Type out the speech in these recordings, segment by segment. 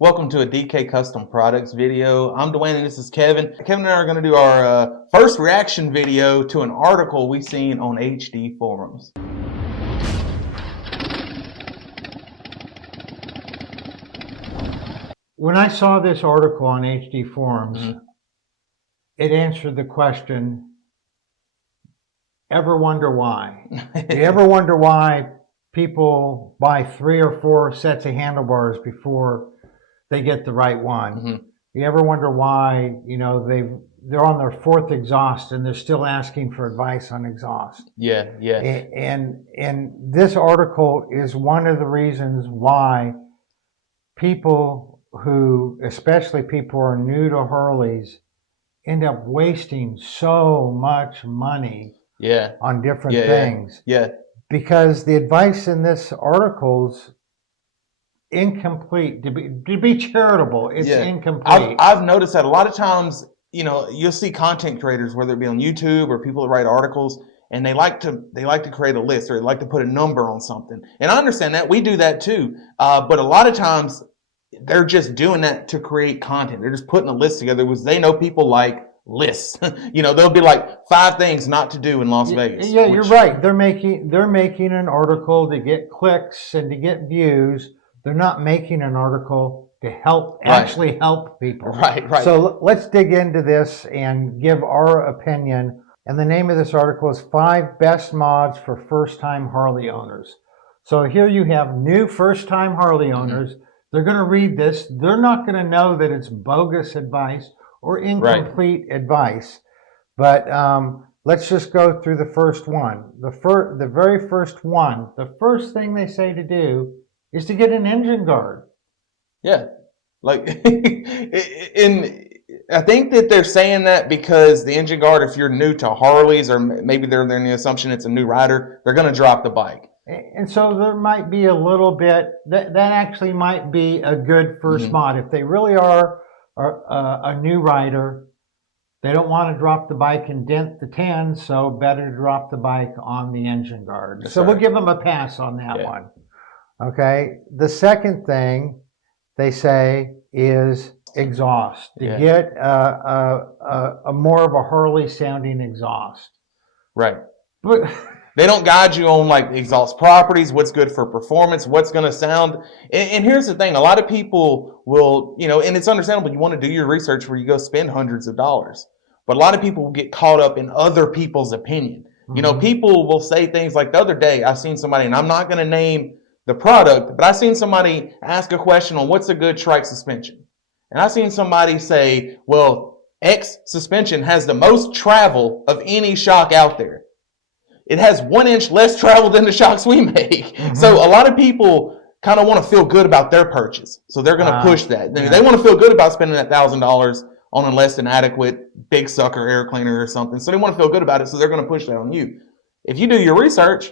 Welcome to a DK Custom Products video. I'm Dwayne and this is Kevin. Kevin and I are going to do our first reaction video to an article we seen on HD forums. When I saw this article on HD forums, it answered the question, ever wonder why? You ever wonder why people buy 3 or 4 sets of handlebars before they get the right one? You ever wonder why, they're on their 4th exhaust and they're still asking for advice on exhaust? Yeah. And this article is one of the reasons why people who, especially people who are new to Harleys, end up wasting so much money on different things. Because the advice in this article's incomplete. To be charitable, it's incomplete. I've noticed that a lot of times, you'll see content creators, whether it be on YouTube or people that write articles, and they like to create a list or they like to put a number on something. And I understand that. We do that too. But a lot of times they're just doing that to create content. They're just putting a list together because they know people like lists. They'll be like 5 things not to do in Las Vegas. Yeah, you're right. They're making an article to get clicks and to get views. They're not making an article to actually help people. Right. So let's dig into this and give our opinion. And the name of this article is 5 Best Mods for First-Time Harley Owners. So here you have new first-time Harley owners. They're going to read this. They're not going to know that it's bogus advice or incomplete advice. But let's just go through the first one. The very first one, the first thing they say to do is to get an engine guard. Yeah. I think that they're saying that because the engine guard, if you're new to Harleys or maybe they're in the assumption it's a new rider, they're going to drop the bike. And so there might be a little bit, that actually might be a good first mod. If they really are a new rider, they don't want to drop the bike and dent the tin, so better to drop the bike on the engine guard. We'll give them a pass on that one. Okay. The second thing they say is exhaust. To get a more of a Harley sounding exhaust. Right. But they don't guide you on like exhaust properties, what's good for performance, what's going to sound. And here's the thing. A lot of people will, and it's understandable. You want to do your research where you go spend hundreds of dollars. But a lot of people will get caught up in other people's opinion. People will say things like the other day, I seen somebody, and I'm not going to name the product, but I seen somebody ask a question on what's a good trike suspension. And I seen somebody say, well, X suspension has the most travel of any shock out there. It has 1 inch less travel than the shocks we make. So a lot of people kind of want to feel good about their purchase. So they're going to push that. They want to feel good about spending that $1,000 on a less than adequate big sucker air cleaner or something. So they want to feel good about it. So they're going to push that on you. If you do your research,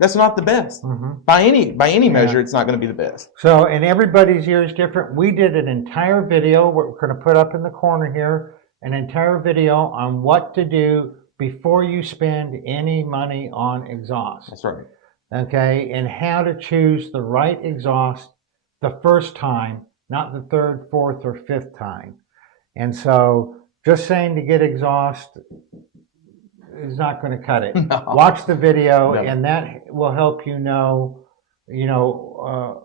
that's not the best. By any measure, it's not going to be the best. So, and everybody's ear is different. We did an entire video, we're going to put up in the corner here, an entire video on what to do before you spend any money on exhaust. That's right. Okay, and how to choose the right exhaust the first time, not the 3rd, 4th, or 5th time. And so, just saying to get exhaust is not going to cut it. No. Watch the video, and that will help you know,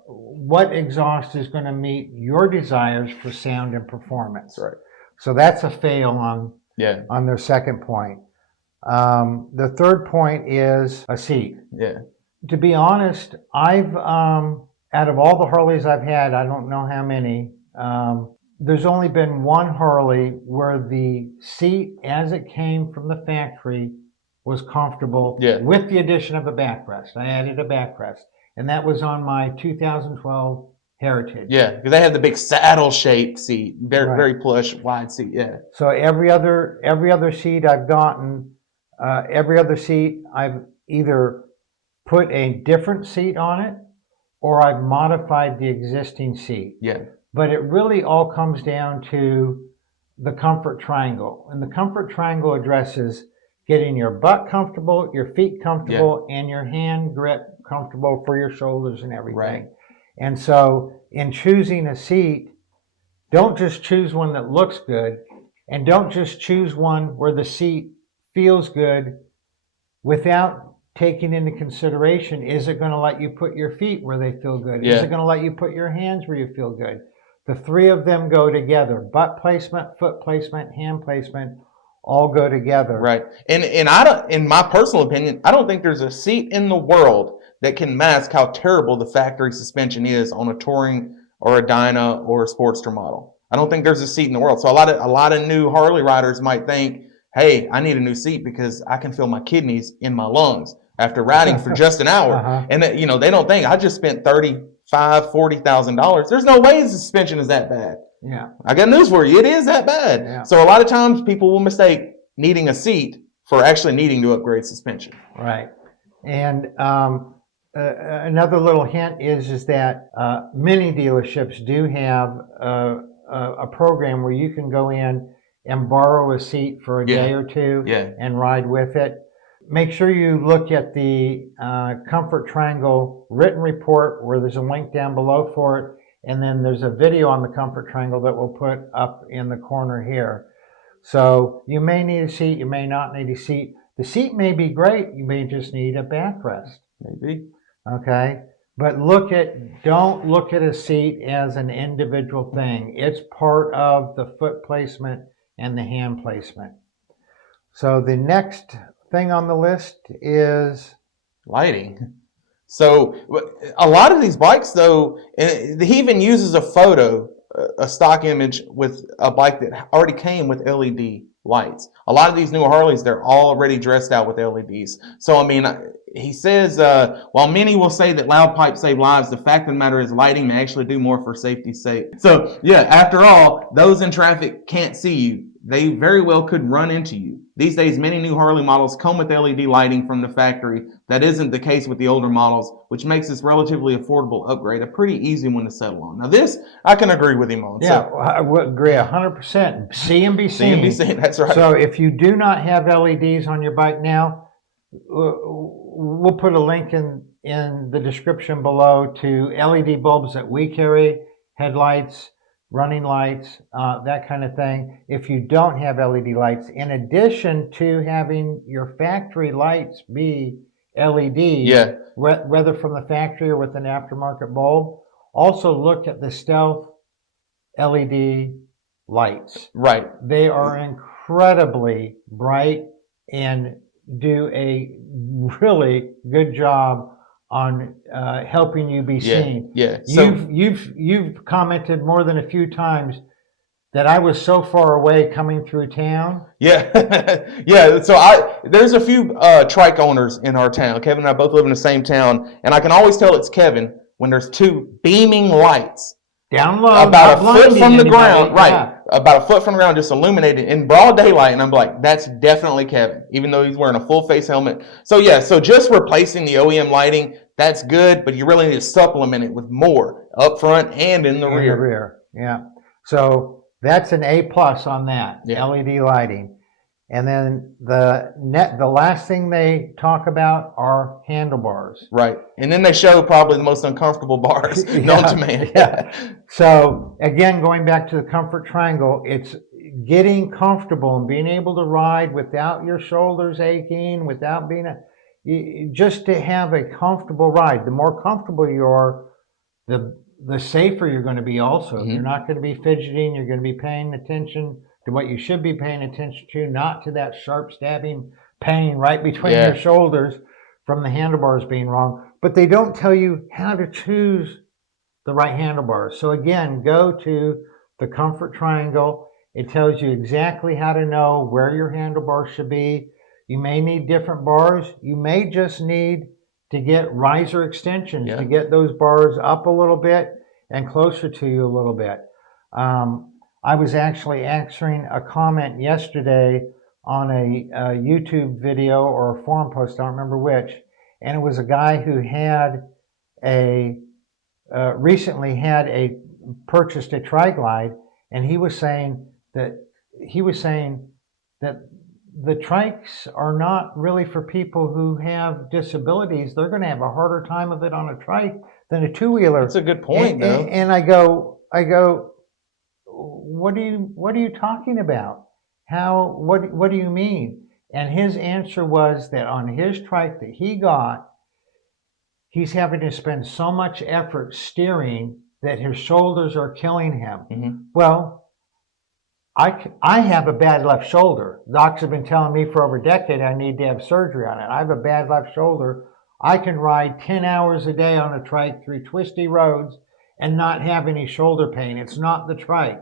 what exhaust is going to meet your desires for sound and performance. Right. So that's a fail on their second point. The third point is a seat. Yeah. To be honest, I've out of all the Harleys I've had, I don't know how many. There's only been one Harley where the seat as it came from the factory was comfortable with the addition of a backrest. I added a backrest, and that was on my 2012 Heritage. Yeah, because they had the big saddle-shaped seat, very plush, wide seat. Yeah. So every other seat I've gotten, every other seat I've either put a different seat on it or I've modified the existing seat. Yeah. But it really all comes down to the comfort triangle. And the comfort triangle addresses getting your butt comfortable, your feet comfortable, and your hand grip comfortable for your shoulders and everything. Right. And so in choosing a seat, don't just choose one that looks good, and don't just choose one where the seat feels good without taking into consideration, is it going to let you put your feet where they feel good? Is it going to let you put your hands where you feel good? The three of them go together. Butt placement, foot placement, hand placement all go together. Right. And I don't, in my personal opinion, I don't think there's a seat in the world that can mask how terrible the factory suspension is on a touring or a Dyno or a Sportster model. I don't think there's a seat in the world. So a lot of new Harley riders might think, hey, I need a new seat because I can feel my kidneys in my lungs after riding for just an hour. And that, they don't think I just spent $40,000. There's no way the suspension is that bad. Yeah. I got news for you. It is that bad. Yeah. So a lot of times people will mistake needing a seat for actually needing to upgrade suspension. Right. And another little hint is that many dealerships do have a program where you can go in and borrow a seat for a day or two and ride with it. Make sure you look at the Comfort Triangle written report, where there's a link down below for it, and then there's a video on the Comfort Triangle that we'll put up in the corner here. So you may need a seat, you may not need a seat. The seat may be great, you may just need a backrest. Maybe. Okay? But don't look at a seat as an individual thing. It's part of the foot placement and the hand placement. So the next thing on the list is lighting. So a lot of these bikes, though, he even uses a photo, a stock image with a bike that already came with LED lights. A lot of these new Harleys, they're already dressed out with LEDs. So, I mean, he says, while many will say that loud pipes save lives, the fact of the matter is lighting may actually do more for safety's sake. So, yeah, after all, those in traffic can't see you. They very well could run into you. These days, many new Harley models come with LED lighting from the factory. That isn't the case with the older models, which makes this relatively affordable upgrade a pretty easy one to settle on. Now, this I can agree with him on. Yeah, so, I would agree 100%. See and be seen. See and be seen, that's right. So if you do not have LEDs on your bike now, we'll put a link in the description below to LED bulbs that we carry, headlights, running lights, that kind of thing. If you don't have LED lights, in addition to having your factory lights be LED, whether from the factory or with an aftermarket bulb, also look at the stealth LED lights. Right. They are incredibly bright and do a really good job on helping you be seen. Yeah. So, you've commented more than a few times that I was so far away coming through town. Yeah. Yeah. So there's a few trike owners in our town. Kevin and I both live in the same town, and I can always tell it's Kevin when there's two beaming lights down low, about a foot from the ground, right? About a foot from the ground, just illuminated in broad daylight, and I'm like, that's definitely Kevin, even though he's wearing a full face helmet. So yeah, so just replacing the OEM lighting, that's good, but you really need to supplement it with more up front and in the rear. Yeah. So that's an A+ on that, LED lighting. And then the last thing they talk about are handlebars. Right. And then they show probably the most uncomfortable bars known to man. So again, going back to the Comfort Triangle, it's getting comfortable and being able to ride without your shoulders aching, without just to have a comfortable ride. The more comfortable you are, the safer you're going to be also. Mm-hmm. You're not going to be fidgeting. You're going to be paying attention to what you should be paying attention to, not to that sharp stabbing pain right between your shoulders from the handlebars being wrong. But they don't tell you how to choose the right handlebars. So again, go to the Comfort Triangle. It tells you exactly how to know where your handlebars should be. You may need different bars. You may just need to get riser extensions to get those bars up a little bit and closer to you a little bit. I was actually answering a comment yesterday on a YouTube video or a forum post, I don't remember which, and it was a guy who had recently purchased a Tri-Glide, and he was saying that the trikes are not really for people who have disabilities. They're going to have a harder time of it on a trike than a two-wheeler. That's a good point, though. And I go, what are you talking about? What do you mean? And his answer was that on his trike that he got, he's having to spend so much effort steering that his shoulders are killing him. Mm-hmm. Well, I have a bad left shoulder. Docs have been telling me for over a decade I need to have surgery on it. I have a bad left shoulder. I can ride 10 hours a day on a trike through twisty roads and not have any shoulder pain. It's not the trike.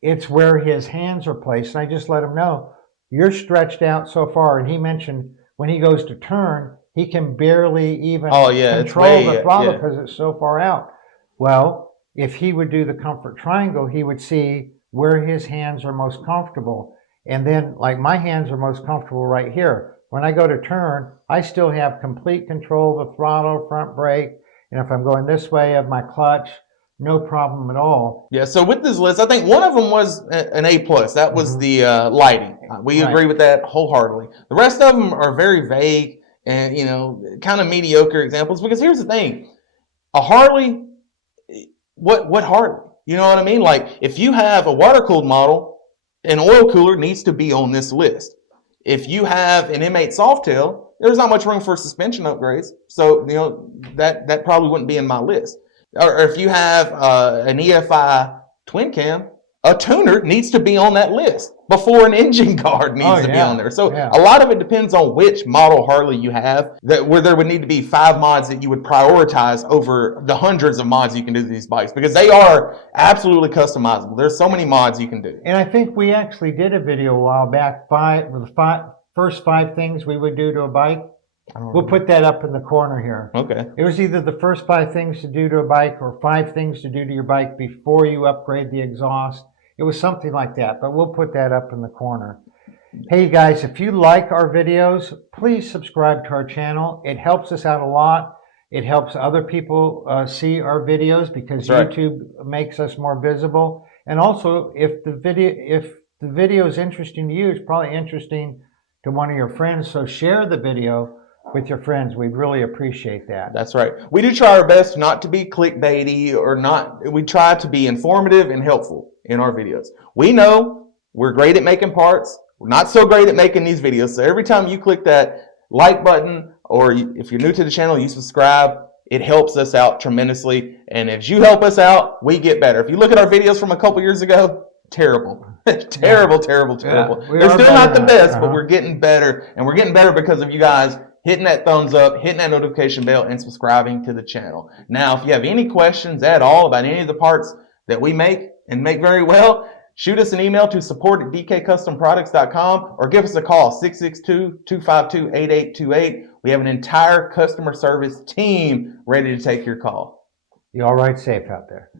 It's where his hands are placed. And I just let him know, you're stretched out so far. And he mentioned when he goes to turn, he can barely even control the throttle because it's so far out. Well, if he would do the comfort triangle, he would see where his hands are most comfortable. And then, like, my hands are most comfortable right here. When I go to turn, I still have complete control of the throttle, front brake, and if I'm going this way of my clutch, no problem at all. Yeah, so with this list, I think one of them was an A+. That was the lighting. We agree with that wholeheartedly. The rest of them are very vague and, you know, kind of mediocre examples, because here's the thing. A Harley, what Harley? You know what I mean? Like, if you have a water-cooled model, an oil cooler needs to be on this list. If you have an M8 Softail, there's not much room for suspension upgrades. So, you know, that probably wouldn't be in my list. Or if you have an EFI twin cam, a tuner needs to be on that list before an engine guard needs to be on there. So a lot of it depends on which model Harley you have, where there would need to be 5 mods that you would prioritize over the hundreds of mods you can do to these bikes, because they are absolutely customizable. There's so many mods you can do. And I think we actually did a video a while back, first 5 things we would do to a bike. We'll put that up in the corner here. Okay. It was either the first 5 things to do to a bike or 5 things to do to your bike before you upgrade the exhaust. It was something like that, but we'll put that up in the corner. Hey guys, if you like our videos, please subscribe to our channel. It helps us out a lot. It helps other people see our videos, because YouTube makes us more visible. And also, if the video is interesting to you, it's probably interesting to one of your friends. So share the video with your friends. We'd really appreciate that. That's right. We do try our best not to be clickbaity or not. We try to be informative and helpful in our videos. We know we're great at making parts. We're not so great at making these videos. So every time you click that like button, or if you're new to the channel, you subscribe, it helps us out tremendously. And as you help us out, we get better. If you look at our videos from a couple years ago, terrible. terrible. Yeah, They're still not the best, but we're getting better. And we're getting better because of you guys hitting that thumbs up, hitting that notification bell, and subscribing to the channel. Now, if you have any questions at all about any of the parts that we make and make very well, shoot us an email to support@dkcustomproducts.com or give us a call, 662-252-8828. We have an entire customer service team ready to take your call. You all right safe out there?